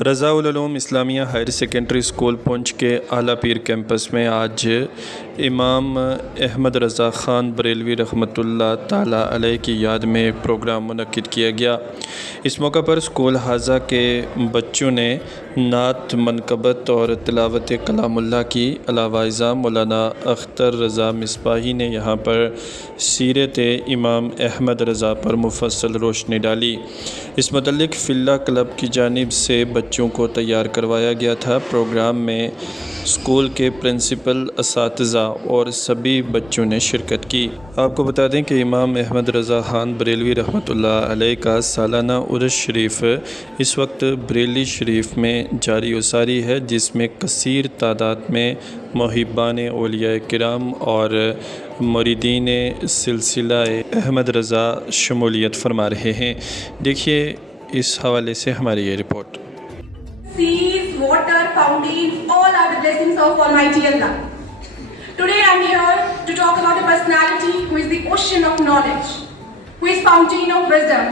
رضا العلوم اسلامیہ higher secondary school پونچھ کے اعلیٰ پیر campus میں آج امام احمد رضا خان بریلوی رحمۃ اللہ تعالیٰ علیہ کی یاد میں ایک پروگرام منعقد کیا گیا۔ اس موقع پر اسکول حاضہ کے بچوں نے نعت منقبت اور تلاوت کلام اللہ کی، علاوہ ازاں مولانا اختر رضا مصباحی نے یہاں پر سیرت امام احمد رضا پر مفصل روشنی ڈالی۔ اس متعلق فلا کلب کی جانب سے بچوں کو تیار کروایا گیا تھا۔ پروگرام میں اسکول کے پرنسپل، اساتذہ اور سبھی بچوں نے شرکت کی۔ آپ کو بتا دیں کہ امام احمد رضا خان بریلوی رحمۃ اللہ علیہ کا سالانہ عرس شریف اس وقت بریلی شریف میں جاری و ساری ہے، جس میں کثیر تعداد میں محبان اولیاء کرام اور مریدین سلسلہ احمد رضا شمولیت فرما رہے ہیں۔ دیکھیے اس حوالے سے ہماری یہ report. Seas, water, fountains, all are the blessings of Almighty Allah. Today I am here to talk about a personality who is the ocean of knowledge, who is fountain of wisdom.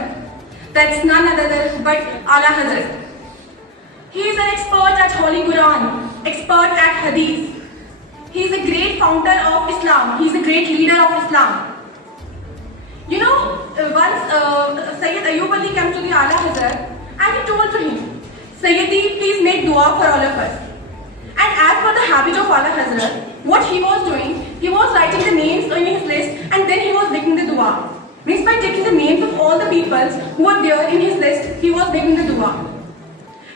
That's none other but Ala Hazrat. He is an expert at Holy Quran, expert at Hadith. He is a great founder of Islam. He is a great leader of Islam. You know, once Sayyid Ayyub Ali came to the Ala Hazrat and he told to him, Sayyidi, please make dua for all of us. And as per the habit of Ala Hazrat, what he was doing, he was writing the names on his list and then he was making the dua. Means by taking the names of all the people who were there in his list, he was making the dua.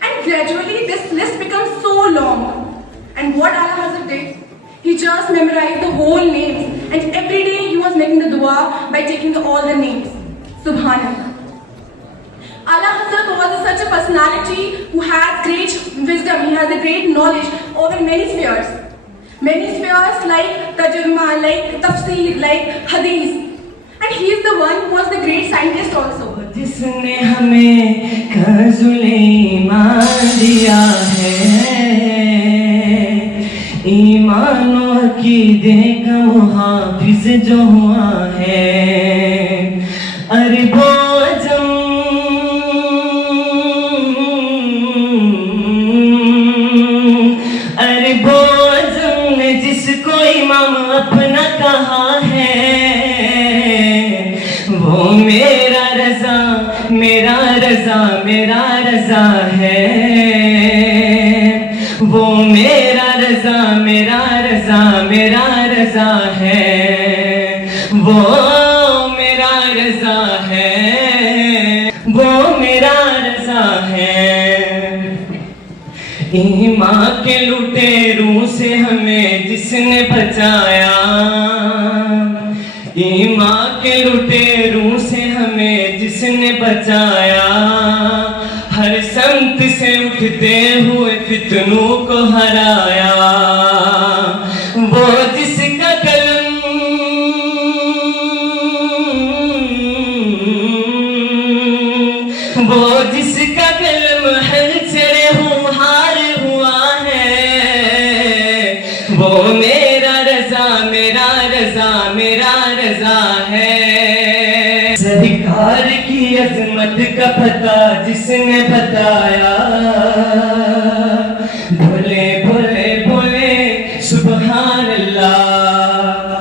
And gradually this list becomes so long. And what Ala Hazrat did, he just memorized the whole names and every day he was making the dua by taking all the names. Subhanallah. Ala Hazrat was such a personality who has great wisdom, he has a great knowledge over many spheres. Many spheres like Tarjuma, like Tafsir, like Hadith. And he is the one who was the great scientist also. جس نے ہمیں کنزُ ایمان دیا ہے، ایمان و عقیدے کا محافظ جو ہوا ہے، عرب و عجم نے جس کو امام اپنا کہا ہے، وہ میرا رضا، میرا رضا، میرا رضا ہے، وہ میرا رضا، میرا رضا، میرا رضا ہے، وہ میرا رضا ہے، وہ میرا رضا ہے۔ ایمان کے لٹیروں سے ہمیں جس نے بچایا، ایمان کے لٹیروں سے ہمیں جس نے بچایا، ہر سمت سے اٹھتے ہوئے فتنوں کو ہرایا، وہ جس کا قلم وہ جس کا قلم ہر چڑے ہار ہوا ہے، وہ میرا رضا، میرا رضا، میرا رضا ہے۔ سرکار کی عظمت کا پتہ جس نے بتایا، بولے بولے بولے سبحان اللہ۔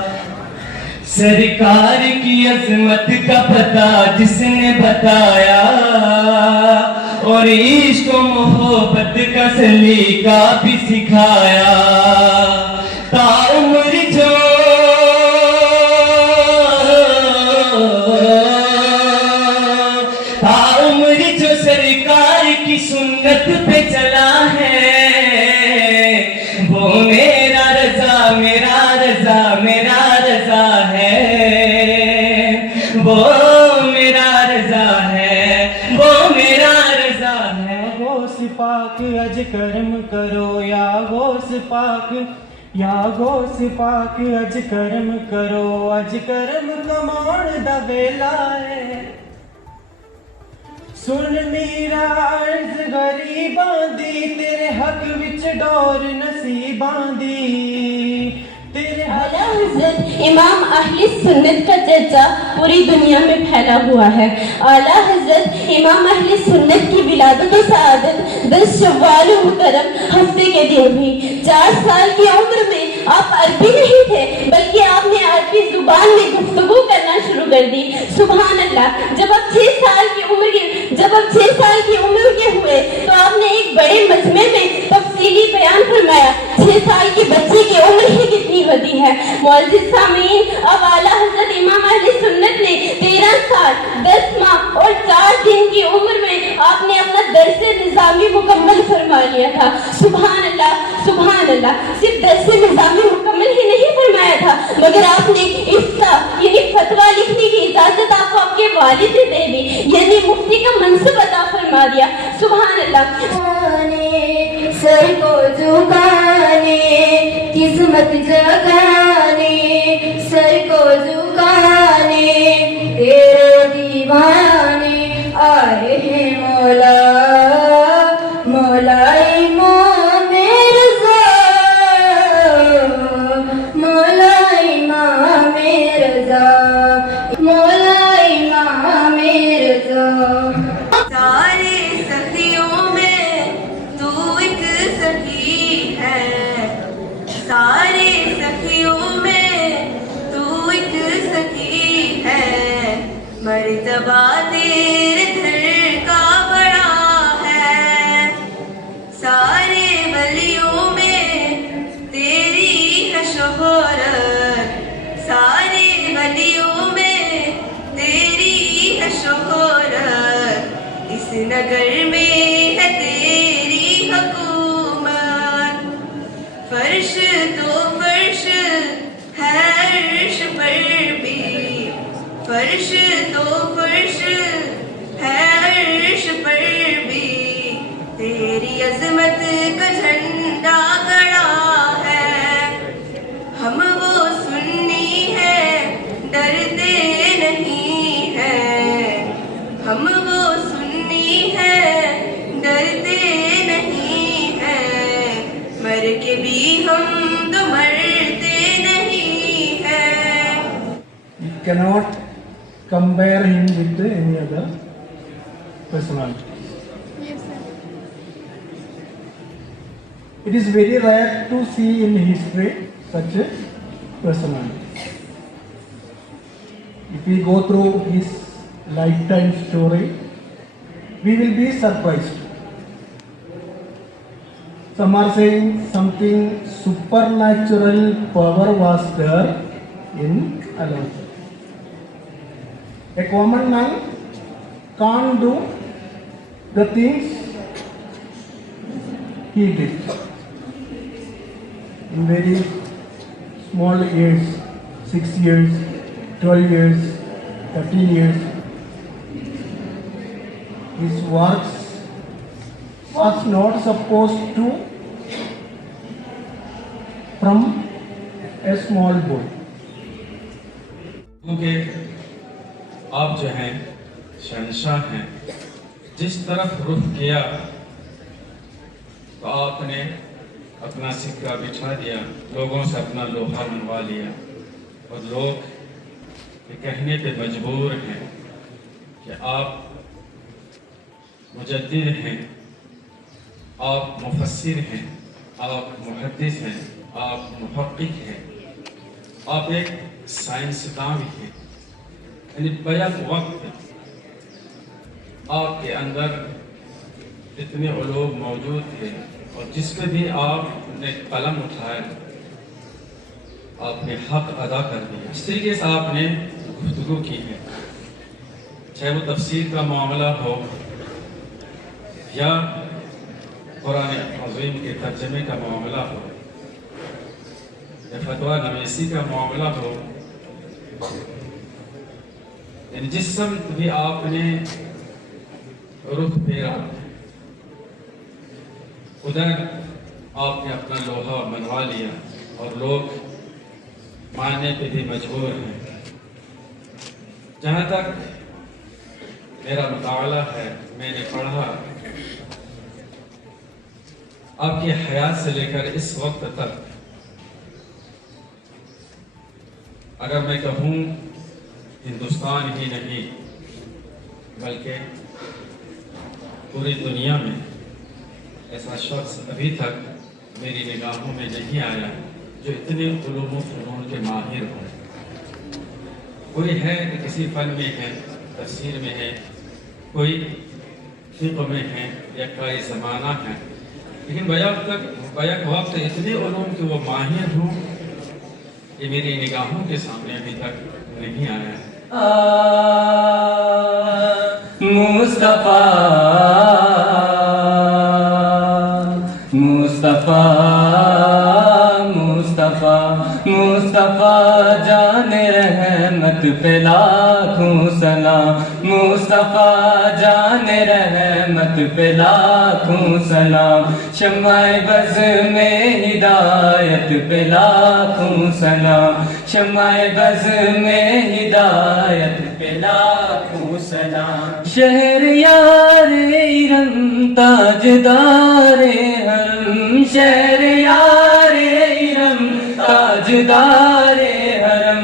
سرکار کی عظمت کا پتہ جس نے بتایا، اور عشق و محبت کا سلیقہ بھی سکھایا، تعمر جو سرکار کی سنت پہ چلا ہے، وہ میرا رضا، میرا رضا، میرا رضا ہے، وہ میرا رضا ہے، وہ میرا رضا ہے۔ غوث پاک اج کرم کرو، یا غوث پاک، یا غوث پاک اج کرم کرو، اج کرم کمان دا ویلا ہے۔ سن میرا عرض غریباں دی، تیرے حق وچ ڈور نصیباں دی، تیرے حق حضرت امام اہل سنت کا چرچا پوری دنیا میں پھیلا ہوا ہے۔ اعلیٰ حضرت امام اہل سنت کی ولادت و سعادت 10 شوال محترم ہفتے کے دن ہوئی۔ 4 سال کی عمر میں آپ عربی نہیں تھے بلکہ آپ نے عربی زبان میں گفتگو کرنا شروع کر دی۔ سبحان اللہ۔ جب آپ 6 سال کی عمر کے ہوئے تو آپ نے ایک بڑے مجمع میں تفصیلی بیان فرمایا۔ 6 سال کے بچے کی عمر ہی کتنی ہوتی ہے۔ معزز سامعین، اب اعلیٰ حضرت امام اہل سنت نے 13 سال 10 ماہ اور 4 دن کی عمر میں آپ نے اپنا درس نظامی مکمل فرما لیا تھا۔ سبحان اللہ، سبحان اللہ۔ صرف درس نظامی مکمل ہی نہیں فرمایا تھا مگر آپ نے افتاء یعنی فتویٰ لکھنے کی اجازت آپ کو آپ کے والد نے دے دی، یعنی مفتی کا منصب عطا فرما دیا۔ سبحان اللہ۔ سر کو جھکانے قسمت جگانے، سر کو جھکانے تیرے دیوانے آئے ہیں مولا، مولا امام رضا، مولا امام رضا، مولا امام رضا۔ سارے سخیوں میں تو ایک سخی ہے، سارے سخیوں میں تو ایک سخی ہے، مرتبہ تیرے گھر کا بڑا ہے، سارے ولیوں میں تیری ہے شہرت، سارے ولیوں میں تیری ہے شہرت، اس نگر میں ہے تیری حکومت، فرش تو فرش ہے عرش پر بھی، فرش تو فرش ہے عرش پر بھی، تیری عظمت کا جھنڈا گڑا ہے، ہم وہ سنی ہے ڈرتے نہیں ہیں، ہم وہ سنی ہے ڈرتے نہیں ہیں، مر کے بھی ہم تو مرتے نہیں ہیں۔ You cannot compare him with any other personality. It is very rare to see in history such a personality. If we go through his lifetime story, we will be surprised. Some are saying something supernatural power was there in Allah. A common man can't do the things he did. In very small years, 6 years, 12 years, 13 years, his works was not supposed to from a small boy. کیونکہ آپ جو ہیں شہنشاہ ہیں، جس طرف رخ کیا تو آپ نے اپنا سکہ بچھا دیا، لوگوں سے اپنا لوہا منوا لیا، اور لوگ یہ کہنے پہ مجبور ہیں کہ آپ مجدد ہیں، آپ مفسر ہیں، آپ محدث ہیں، آپ محقق ہیں، آپ ایک سائنسداں بھی ہیں، یعنی بیک وقت آپ کے اندر اتنے علوم موجود تھے، اور جس پہ بھی آپ نے قلم اٹھایا آپ نے حق ادا کر دیا۔ اس طریقے سے آپ نے گفتگو کی ہے، چاہے وہ تفسیر کا معاملہ ہو یا قرآن عظیم کے ترجمے کا معاملہ ہو یا فتویٰ نویسی کا معاملہ ہو، یعنی جس سمت بھی آپ نے رخ پھیرا ادھر آپ نے اپنا لوہا منوا لیا، اور لوگ ماننے پہ بھی مجبور ہیں۔ جہاں تک میرا مطالعہ ہے، میں نے پڑھا، آپ کی حیات سے لے کر اس وقت تک اگر میں کہوں ہندوستان ہی نہیں بلکہ پوری دنیا میں ایسا شخص ابھی تک میری نگاہوں میں نہیں آیا جو اتنے علوم و فنون کے ماہر ہوں. کوئی ہے کہ کسی فن میں ہے، تفسیر میں ہے، کوئی فقہ میں ہے یا کوئی زمانہ ہے، لیکن بیک وقت اتنے علوم کے وہ ماہر ہوں یہ میری نگاہوں کے سامنے ابھی تک نہیں آیا. مصطفیٰ مصطفیٰ مصطفیٰ مصطفیٰ جان رحمت پہ لاکھوں سلام. مصطفیٰ جان رحمت پہ لاکھوں سلام. شمع بز میں ہدایت پہ لاکھوں سلام. شمع بز میں ہدایت پہ لاکھوں سلام. شہریار ارم تاجدار حرم. شہریار ارم تاجدار حرم.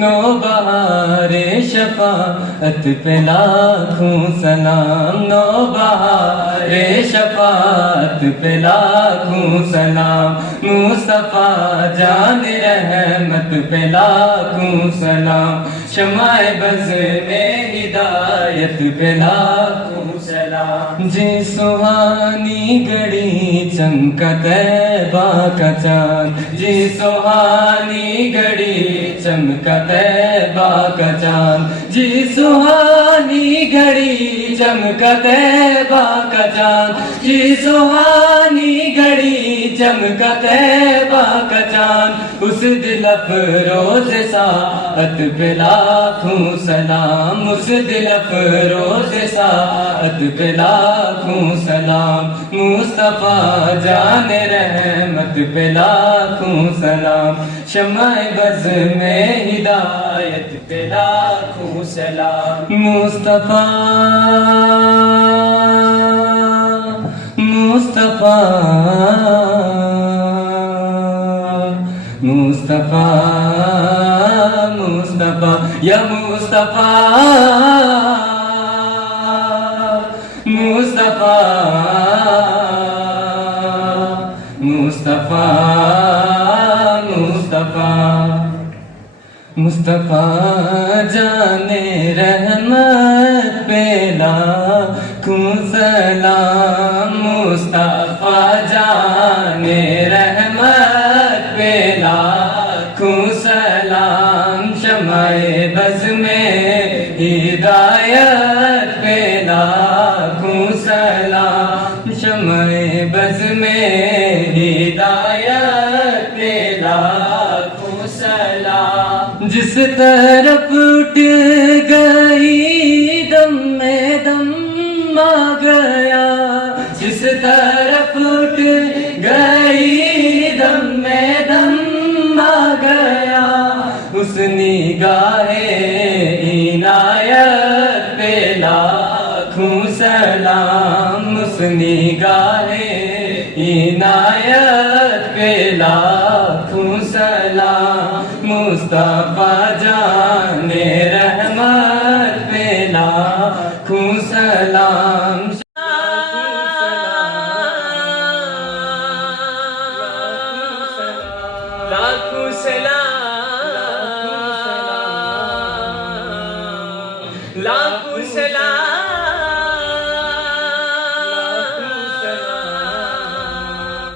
نو بہار شفاعت پہ لاکھوں سلام. نو بہار شفاعت پہ لاکھوں سلام. مصطفیٰ جان رحمت پہ لاکھوں سلام. شمع بز میں ہدایت پہ لاکھوں سلام. جی سہانی گھڑی چمکا طیبہ کا چاند. جی سہانی گھڑی چمکا طیبہ کا چاند. جی سہانی گھڑی چمکا طیبہ کا چاند. جی سہانی گھڑی چمکا طیبہ کا چاند. اس دل افروز ساعت پہ لاکھوں سلام. اس دل افروز ساعت پہ لاکھوں سلام. مصطفیٰ جان رحمت پہ لاکھوں سلام. شمع بز میں ہدایت پہ لاکھوں سلام. مصطفیٰ مصطفیٰ مصطفیٰ مصطفیٰ یا مصطفیٰ مصطفیٰ مصطفیٰ مصطفیٰ مصطفیٰ جان رحمت پہ لاکھوں سلام. مصطفیٰ جان رحمت پہ لاکھوں سلام. شمع بز میں ہدایت پہ لاکھوں سلام. شمع بز میں ہدایت پہ لاکھوں سلام. جس طرف اٹھ گئی دم میں دم آ گیا. جس طرف اٹھ گئی دم میں دم آ گیا. اس نگاہ عنایت پہ لاکھوں سلام. اس نگاہ عنایت پہ لاکھوں سلام. مصطفیٰ